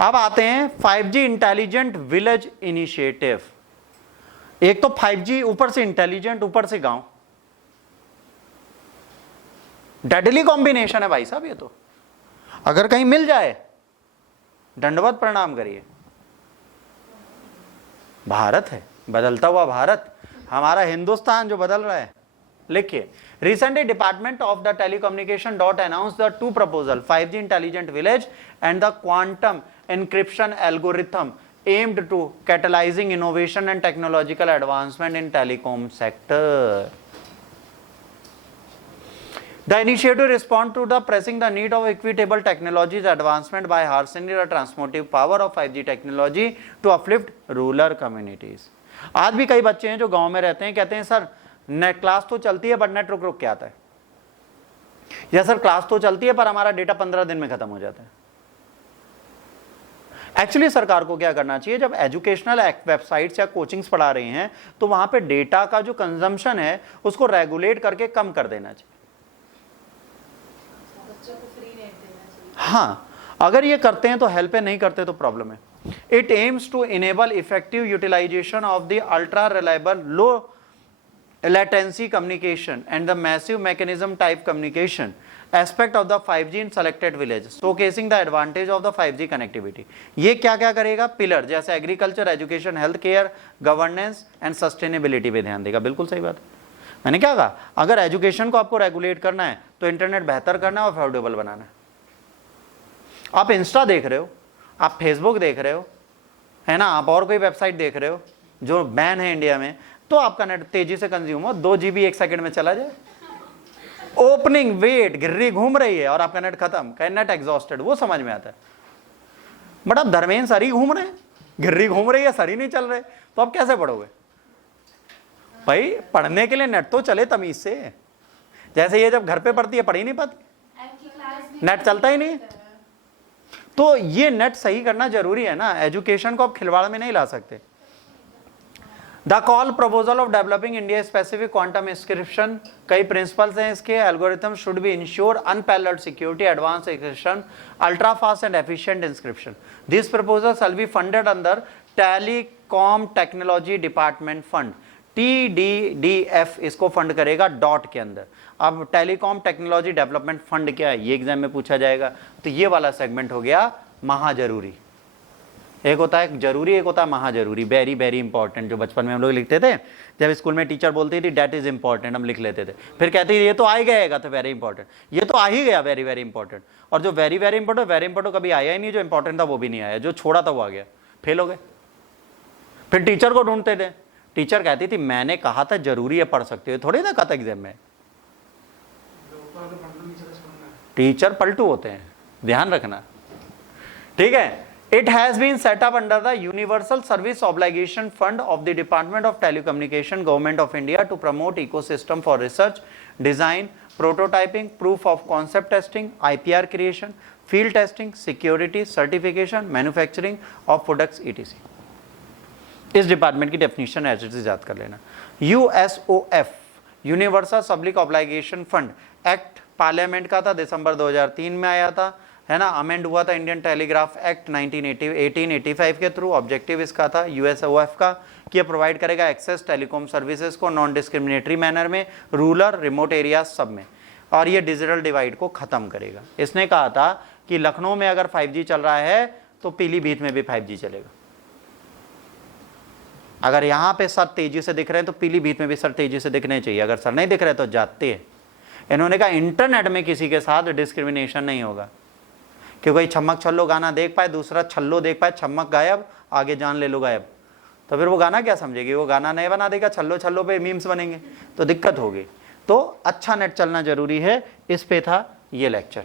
अब आते हैं 5G इंटेलिजेंट विलेज इनिशिएटिव। एक तो 5G ऊपर से इंटेलिजेंट, ऊपर से गांव, डेडली कॉम्बिनेशन है भाई साहब ये तो। अगर कहीं मिल जाए दंडवत प्रणाम करिए। भारत है, बदलता हुआ भारत, हमारा हिंदुस्तान जो बदल रहा है। लिखिए, recently Department of the Telecommunication announced the two proposal 5G intelligent village and the quantum encryption algorithm aimed to catalyzing innovation and technological advancement in telecom sector. The initiative respond to the pressing the need of equitable technologies advancement by harnessing the transformative power of 5G technology to uplift rural communities. आज भी कई बच्चे हैं जो गांव में रहते हैं, कहते हैं सर नेट क्लास तो चलती है बट नेट रुक रुक के आता है, या सर क्लास तो चलती है पर हमारा डेटा 15 दिन में खत्म हो जाता है। एक्चुअली सरकार को क्या करना चाहिए, जब एजुकेशनल वेबसाइट्स या कोचिंग्स पढ़ा रहे हैं तो वहां पे डेटा का जो कंजम्पशन है उसको रेगुलेट करके कम कर देना चाहिए। हाँ, अगर ये करते हैं तो हेल्प है, नहीं करते तो प्रॉब्लम है। It aims to enable effective utilization of the ultra reliable low latency communication and the massive mechanism type communication aspect of the 5G in selected villages, showcasing the advantage of the 5G connectivity. ये क्या क्या करेगा, pillar जैसे agriculture, education, health care, governance and sustainability पे ध्यान देगा। बिल्कुल सही बात है। मैंने क्या कहा, अगर एजुकेशन को आपको रेगुलेट करना है तो इंटरनेट बेहतर करना है और अफोर्डेबल बनाना है। आप इंस्टा देख रहे हो, आप फेसबुक देख रहे हो, है ना, आप और कोई वेबसाइट देख रहे हो जो बैन है इंडिया में, तो आपका नेट तेजी से कंज्यूम हो, 2 GB 1 सेकंड में चला जाए। ओपनिंग वेट गिर्री घूम रही है और आपका नेट खत्म, कहीं नेट एग्जॉस्टेड, वो समझ में आता है। बट अब धर्मेंद्र सर ही घूम रहे हैं, गिर्री घूम रही है, सर ही नहीं चल रहे, तो अब कैसे पढ़ोगे भाई? पढ़ने के लिए नेट तो चले तमीज से। जैसे ये जब घर पे पढ़ती है पढ़ ही नहीं पाती, नेट चलता ही नहीं। तो ये नेट सही करना जरूरी है ना, एजुकेशन को आप खिलवाड़ में नहीं ला सकते। The call proposal of developing India specific quantum inscription, कई प्रिंसिपल्स हैं इसके। Algorithm should be ensure unparalleled security, advance encryption, ultra fast and efficient inscription. This proposal shall be funded under telecom technology department fund, TDDF इसको fund करेगा DoT के अंदर। अब telecom technology development fund क्या है, ये एग्जाम में पूछा जाएगा। तो ये वाला सेगमेंट हो गया महाजरूरी। एक होता है जरूरी, एक होता है महाजरूरी, वेरी वेरी इंपॉर्टेंट, जो बचपन में हम लोग लिखते थे। जब स्कूल में टीचर बोलती थी डेट इज इंपॉर्टेंट, हम लिख लेते थे, फिर कहती थी ये तो आ ही गएगा तो वेरी इंपॉर्टेंट, ये तो आ ही गया वेरी वेरी इंपॉर्टेंट। और जो वेरी वेरी इंपॉर्टेंट कभी आया ही नहीं, जो इंपॉर्टेंट था वो भी नहीं आया, जो छोड़ा था वो आ गया, फेल हो गए। फिर टीचर को ढूंढते थे, टीचर कहती थी मैंने कहा था जरूरी है, पढ़ सकते हो, थोड़ी ना कहा था एग्जाम में। टीचर पलटू होते हैं, ध्यान रखना, ठीक है। It has been set up under the Universal Service Obligation Fund of the Department of Telecommunication, Government of India, to promote ecosystem for research, design, prototyping, proof of concept testing, IPR creation, field testing, security, certification, manufacturing of products etc. इस department की definition as it is याद कर लेना। USOF universal public obligation fund act parliament का था, दिसंबर 2003 में आया था, है ना। अमेंड हुआ था इंडियन टेलीग्राफ एक्ट 1885 के थ्रू। ऑब्जेक्टिव इसका था USOF का कि यह प्रोवाइड करेगा एक्सेस टेलीकॉम सर्विसेज को नॉन डिस्क्रिमिनेटरी मैनर में रूरल रिमोट एरियाज सब में, और ये डिजिटल डिवाइड को खत्म करेगा। इसने कहा था कि लखनऊ में अगर 5G चल रहा है तो पीलीभीत में भी 5G चलेगा। अगर यहाँ पे सर तेजी से दिख रहे हैं तो पीलीभीत में भी सर तेजी से दिखने चाहिए, अगर सर नहीं दिख रहे तो जाते हैं। इन्होंने कहा इंटरनेट में किसी के साथ डिस्क्रिमिनेशन नहीं होगा कि कोई छम्मक छल्लो गाना देख पाए, दूसरा छल्लो देख पाए, छम्मक गायब, आगे जान ले लो गायब, तो फिर वो गाना क्या समझेगी, वो गाना नहीं बना देगा, छल्लो छल्लो पे मीम्स बनेंगे तो दिक्कत होगी। तो अच्छा नेट चलना जरूरी है, इस पे था ये लेक्चर।